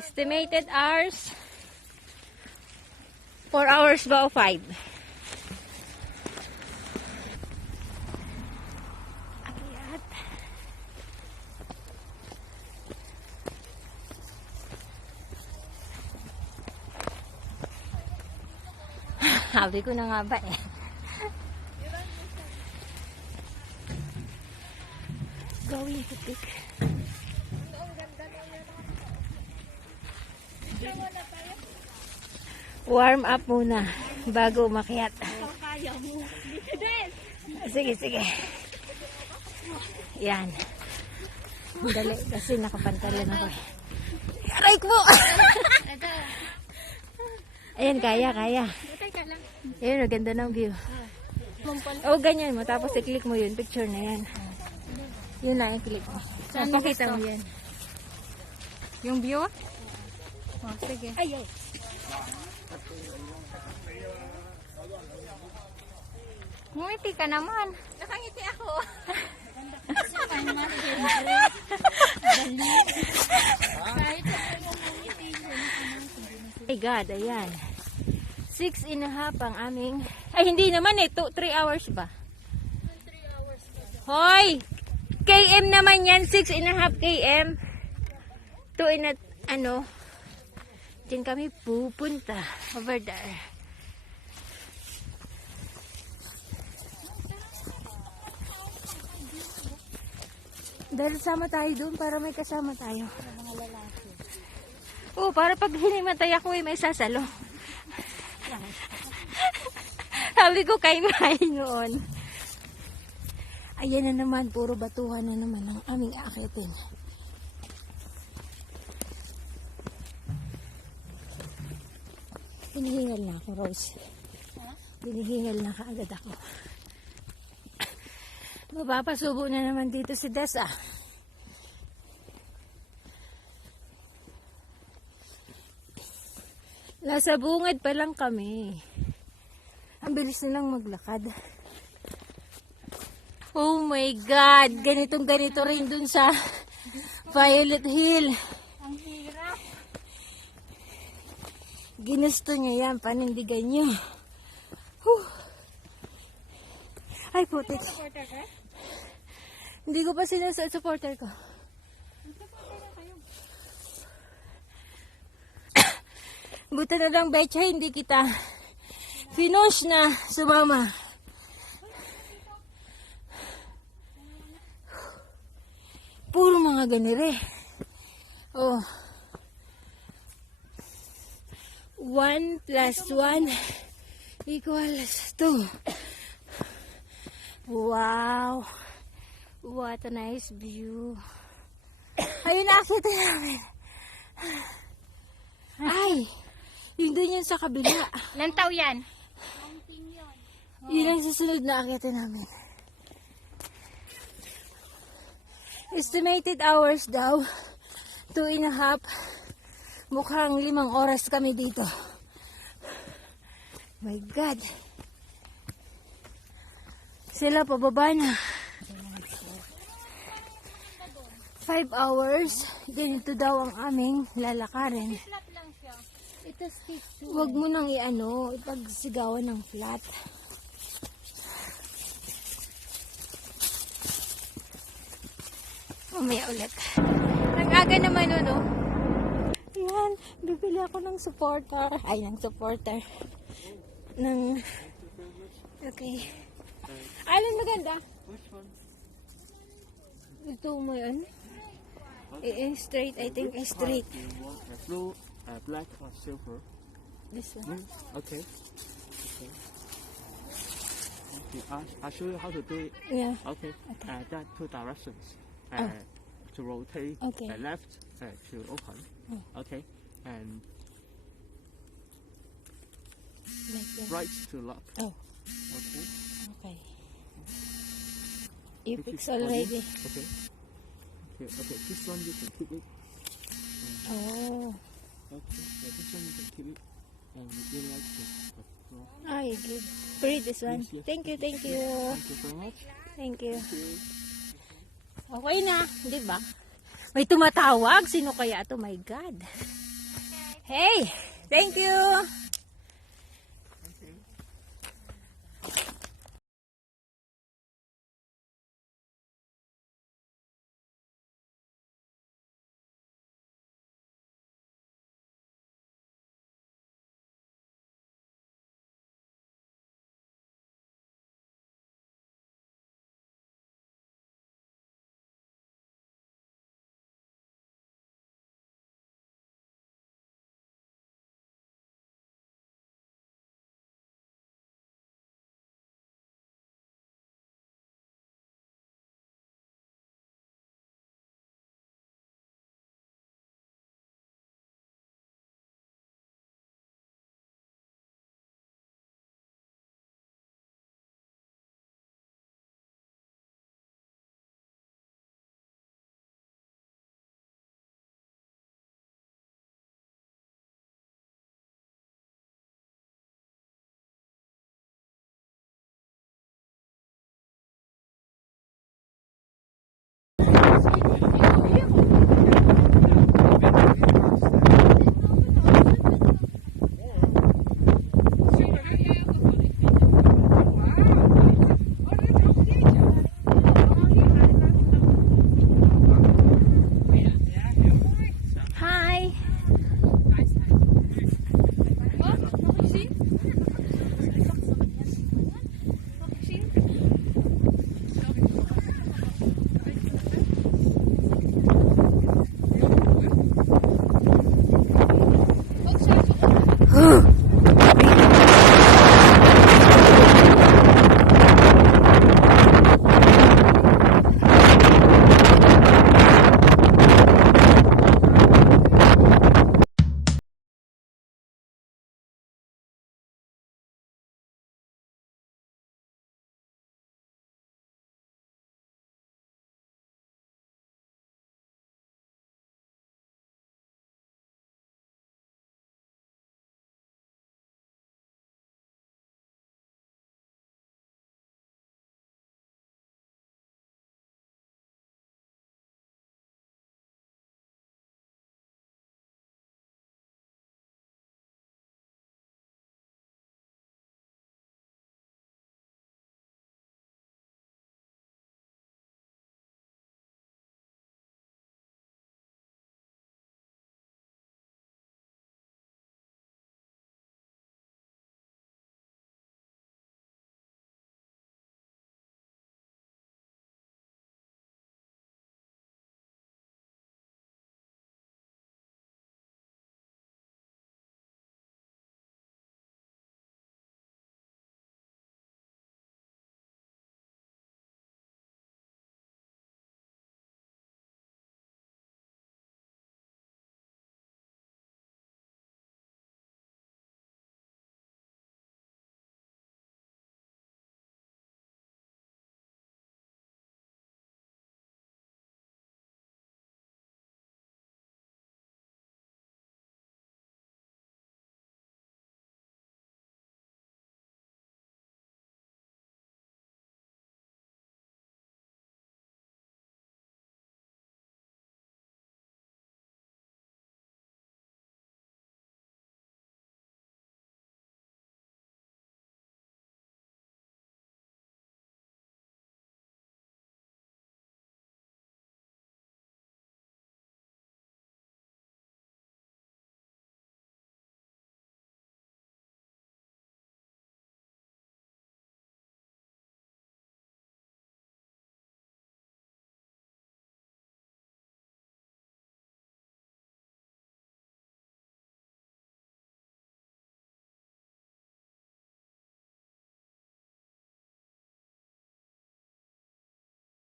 Estimated hours. 4 hours ba o 5? Akyat. Sabi ko na nga ba eh. Going to pick. Warm up muna bago umakyat. Sige, sige. Yan. Dali kasi nakapantalan ako. Aray ko! Ayan, kaya. Ayan, maganda ng view. O, ganyan mo. Tapos i-click mo yun. Picture na yan. Yun lang i-click mo. Pakita mo yan. Yung view? Oh, sige. Ayaw. Ngumiti ka naman. Nakangiti ako. My God, ayan. 6.5 ang aming... Ay, hindi naman eh. 3 hours ba? 3 hours ba? Hoy! KM naman yan. 6.5 KM. 2 ano... Diyan kami pupunta. Over there. Dahil sama tayo doon para may kasama tayo. Oo, para pag hinimatay ako may sasalo. Sabi ko kay May noon. Ayan na naman, puro batuhan na naman ang aming akitin. Hinihingal na ako, Rose. Hinihingal na kaagad ako. Mapapasubo na naman dito si Desa. Nasa bungad pa lang kami. Ang bilis nilang maglakad. Oh my God! Ganitong ganito rin dun sa Violet Hill. Ang hirap. Ginusto nyo yan, panindigan nyo. Whew. Ay, putik. Supporter ka? Hindi ko pa sinasad supporter ko. Supporter na kayo. Buta na lang, Betcha, hindi kita finish na sumama. Puro mga ganire. Oh. 1 plus 1 equals 2. Wow. What a nice view. Ayun, nakita namin. Ay, yung doon yan sa kabila. Lantaw yan. Yun ang susunod na akitin namin. Estimated hours daw, 2.5. Mukhang 5 oras kami dito. My God. Sila pababa na. 5 hours. Ganito daw ang aming lalakarin. Flat lang siya. Ito stick to. Huwag mo nang ipagsigawan ng flat. Mamaya ulit. Nag-aga naman no? Ayan, bibili ako ng supporter. Ay, ng supporter. Okay. Alin maganda? Which one? Ito mo yun? Straight, I think straight. Do you want a blue, black or silver? This one. Okay. Okay. I'll show you how to do it. Yeah. Okay. Okay. There are 2 directions. Oh. To rotate, Okay. left to open. Oh. Okay. And Like this. right to lock. Oh, Okay. okay. You This fix is for you. already. Okay. Okay. Okay. This one you can keep it. Oh. Okay. Yeah, this one you can keep it. And you like the floor. Ay, good. Free this one. Yes, yes. Thank you, thank you. Thank you very much. Thank you. Okay. Okay na, di ba? May tumatawag. Sino kaya to? My God. Hey, thank you.